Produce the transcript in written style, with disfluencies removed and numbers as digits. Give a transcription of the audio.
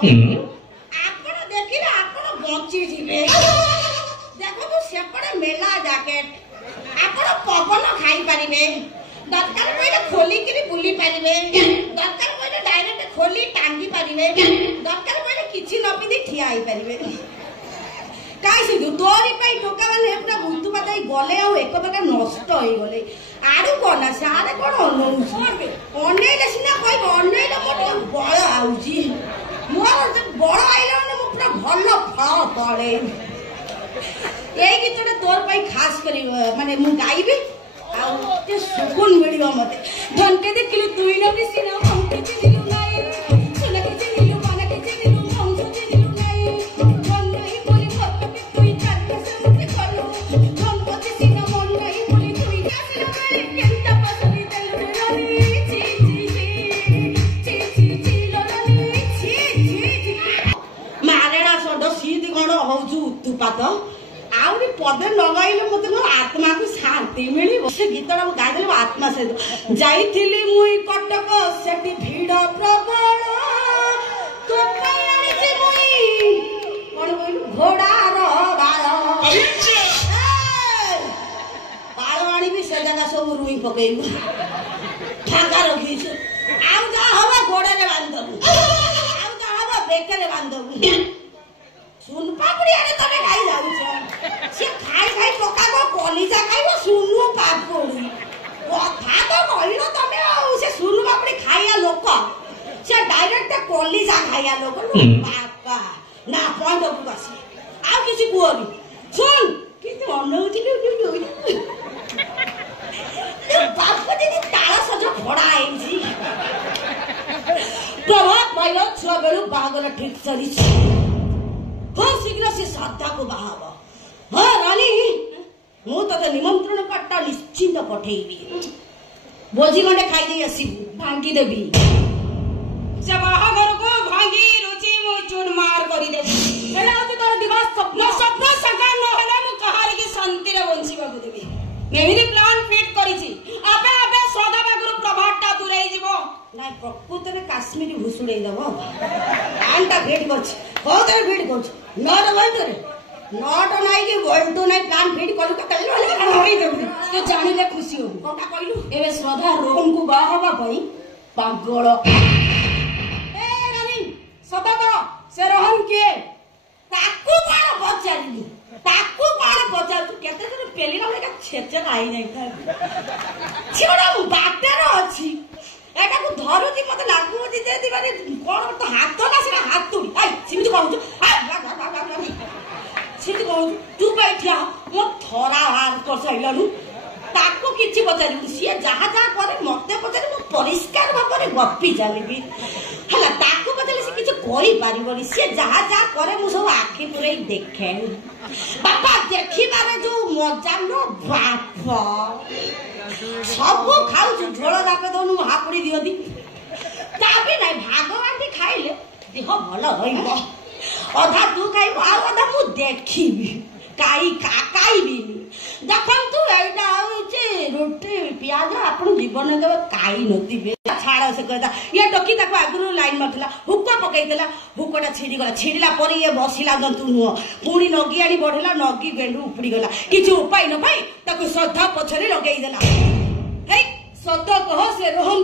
ଆପଣ ଦେଖିଲେ ଆପଣ ବଞ୍ଚିଯିବେ। ଦେଖନ୍ତୁ ସେପଟେ ମେଲା ଜ୍ୟାକେଟ, ଆପଣ ପବନ ଖାଇପାରିବେ, ଦରକାର ପଇଲେ ଖୋଲିକିରି ବୁଲି ପାରିବେ, ଦରକାର ପଇଲେ ଡାଇରେକ୍ଟ ଖୋଲି ଟାଙ୍ଗି ପାରିବେ, ଦରକାର ପଇଲେ କିଛି ନ ପିନ୍ଧି ଠିଆ ହେଇପାରିବେ। କାଇଁ ସେ ତୋରି ପାଇଁ ଟୋକା ମାନେ ପୁରା ବୁତୁ ପାତାଇ ଗଲେ ଆଉ ଏକ ପ୍ରକାର ନଷ୍ଟ ହେଇଗଲେ। ଆଡୁ କଣ ସାରେ କଣ ଅନେଇଲେ ସିନା କହିବ, ଅନେଇଲେ ମୋର ବଳ ଆଉଛି, ମୋର ବଳ ଆଇଲା ମାନେ ମୁଁ ପୁରା ଭଲ ଫଳ ପଡେ। ଏଇ ଗୀତଟା ତୋର ପାଇଁ ଖାସ କରି ମାନେ ମୁଁ ଗାଇବି, ଆଉ ସୁକୁନ ମିଳିବ ମତେ। ଢଙ୍କେ ଦେଖିଲୁ ତୁଇ ନ ବି ସିନା ଅଙ୍କେ ଚିହ୍ନିଲୁ ନାଇଁ, ସୁନାକେ ଚିହ୍ନିଲୁ ମନାକେ ଚିହ୍ନିଲୁ ଅଂଶ ଚିହ୍ନିଲୁ ନାଇଁ, ମନ ନାହିଁ ବୋଲି ଭରକେ ତୁଇ ଚାରିପାଶ ମତେ କଲୁ, ଢଙ୍କଛି ସିନା ମନ ନାହିଁ ବୋଲି ତୁଇ ଆସିଲୁ ନାଇଁ, କେନ୍ତା ପସଲି ଦେଲୁ ରଲି ଛି ଛି ଛି ଛି ଛି ଛି ରଲି ଛି ଛି ଛି। ମାରେଣା ଷଣ୍ଢ ସିନ୍ତି କଣ ହଉଛୁ ଉତ୍ତୁପାତ, ଆହୁରି ପଦେ ଲଗାଇଲେ ମତେ ମୋ ଆତ୍ମାକୁ ଶାନ୍ତି ମିଳିବ। ସେ ଗୀତଟା ମୁଁ ଗାଇଦେଲେ ମୋ ଆତ୍ମା ସହିତ। ଯାଇଥିଲି ମୁଇଁ କଟକ ସେଠି ଭିଡ଼ ପ୍ରବଳ, ତୋ ପାଇଁ ଆଣିଛି ମୁଇଁ କଣ କହିଲୁ ଘୋଡାର ବାଳ, ବାଳ ଆଣିବି ସେ ଜାଗା ସବୁ ରୁଇ ପକେଇବୁ, ଫାଙ୍କା ରଖିଛୁ। ଆଉ ଯାହା ହବ ଗୋଡରେ ବାନ୍ଧବୁ, ଆଉ ଯାହା ହବ ବେକରେ ବାନ୍ଧବୁ। ସୁନ ପାପୁଡି ଆଡେ ତମେ ଖାଇ ଯାଉଛ, ସେ ଖାଇ ଖାଇ ପକାବ କଲିଜା ଖାଇବ ସୁନୁ ପାପୁଡି। କଥା ତ କହିଲ ତମେ, ଆଉ ସେ ସୁନୁ ପାପୁଡି ଖାଇବା ଲୋକ, ସେ ଡାଇରେକ୍ଟ କଲିଜା ଖାଇବା ଲୋକ। ବାପା ନା ପଏଣ୍ଟକୁ ଆସି ଆଉ କିଛି କୁହନି। ଶୁଣ କିନ୍ତୁ ଅନଉଥିଲି ବାପ ଦିଦି ତାଳ ସଜ ଭଡା ହେଇଛି। ପ୍ରଭାତ ପାଇଲ ଛୁଆ ବେଳୁ ବାହାଘର ଠିକ ସରିଛି, ବହୁତ ଶୀଘ୍ର ସେ ଶ୍ରଦ୍ଧାକୁ ବାହା ହବ। ହଁ ରାଣୀ, ମୁଁ ତତେ ନିମନ୍ତ୍ରଣ କାର୍ଡଟା ନିଶ୍ଚିନ୍ତ ପଠେଇବି, ଭୋଜି ଗଣ୍ଡେ ଖାଇଦେଇ ଆସିବୁ, ଭାଙ୍ଗିଦେବି ସେ ବାହାଘରକୁ, ଭାଙ୍ଗି ରୁଚି ମୁଁ ଚୁରମାର କରିଦେବି। ହେଲା ହଉଛି ତୋର ଦିବସ ସ୍ୱପ୍ନ, ସ୍ୱପ୍ନ ସାକାର ନହେଲେ ମୁଁ କାହାରିକି ଶାନ୍ତିରେ ବଞ୍ଚିବାକୁ ଦେବି। ଏମିତି ପ୍ଲାନ ଫିଟ୍ କରିଛି, ଆପେ ଆପେ ଶ୍ରଦ୍ଧା ପାଖରୁ ପ୍ରଭାବଟା ଦୂରେଇ ଯିବ। ନାଇଁ ପ୍ରକୃତରେ କାଶ୍ମୀରୀ ଭୁଷୁଡେଇ ଦବ। ପ୍ଲାନଟା ଫିଟ୍ କରୁଛି, କୋଉଥିରେ ଫିଟ୍ କରୁଛି? ନଟ ବଲଟରେ, ନଟ ନାଇଁ କି ବଲ୍ଟୁ ନାଇଁ, ପ୍ଲାନ ଫିଟ୍ କଲୁ ତୁ ଜାଣିଲେ ଖୁସି ହବୁ। କଣଟା କହିଲୁ? ଏବେ ଶ୍ରଦ୍ଧା ରୋହନକୁ ବାହା ହବା ପାଇଁ ପାଗଳ। ସତ ତ ସେ ରୋହନ କିଏ? ତାକୁ କଣ ପଚାରିଲୁ, ତାକୁ କଣ ପଚାରିଲୁ? କେତେ ଦିନ ପେଲିଲା ବେଳେ ଛେଚେରା ହେଇଯାଇଥାନ୍ତି, ସେ ଗୋଟେ ବାଟରେ ଅଛି, ଏଟାକୁ ଧରୁଛି ମତେ ଲାଗୁଛି ଯେ ମାନେ କଣ ତ ହାତ ନା ସେଟା ହାତୁଡି। ସେମିତି କହୁଛୁ, ସେମିତି କହୁଛୁ ତୁ ପାଇଁ ଠିଆ ମୋ ଥରା ବାହାର କରିସାରିଲୁ। ତାକୁ କିଛି ପଚାରିବୁ, ସିଏ ଯାହା ଯାହା କରେ ମତେ ପଚାରି, ମୁଁ ପରିଷ୍କାର ଭାବରେ ଗପି ଚାଲିବି। ହେଲା ତାକୁ ପଚାରିଲେ ସେ କିଛି କରିପାରିବନି, ସିଏ ଯାହା ଯାହା କରେ ମୁଁ ସବୁ ଆଖି ପୁରେଇ ଦେଖେ। ବାପା ଦେଖିବାରେ ଯୋଉ ମଜା ନ ବାପ, ସବୁ ଖାଉଛୁ ଝୋଳ ଯାକ ଦଉନୁ ହାପୁଡି ଦିଅନ୍ତି, ତା ବି ନାଇଁ ଭାଗ ବାଣ୍ଟି ଖାଇଲେ ଦେହ ଭଲ ରହିବ। ଅଧା ତୁ ଖାଇବୁ ଆଉ ଅଧା ମୁଁ ଦେଖିବି, ଖାଇବିନି। ଦେଖନ୍ତୁ ଏଇଟା ହଉଛି ରୁଟି ପିଆଜ, ଆପଣ ଜୀବନରେ କେବେ ଖାଇ ନଥିବେ। ଛାଡ ସେ କଥା, ଇଏ ଟୋକି ତାକୁ ଆଗରୁ ଲାଇନ ମାରିଥିଲା, ହୁକ ପକେଇଥିଲା, ହୁକଟା ଛିଡିଗଲା, ଛିଡିଲା ପରେ ଇଏ ବସିଲା ଜନ୍ତୁ ନୁହଁ, ପୁଣି ନଗି ଆଣି ବଢିଲା, ନଗି ଗେଣ୍ଡୁ ଉପୁଡିଗଲା। କିଛି ଉପାୟ ନ ପାଇ ତାକୁ ଶ୍ରଦ୍ଧା ପଛରେ ଲଗେଇଦେଲା। ହେଇ ସତ କହ ସେ ରୋହନ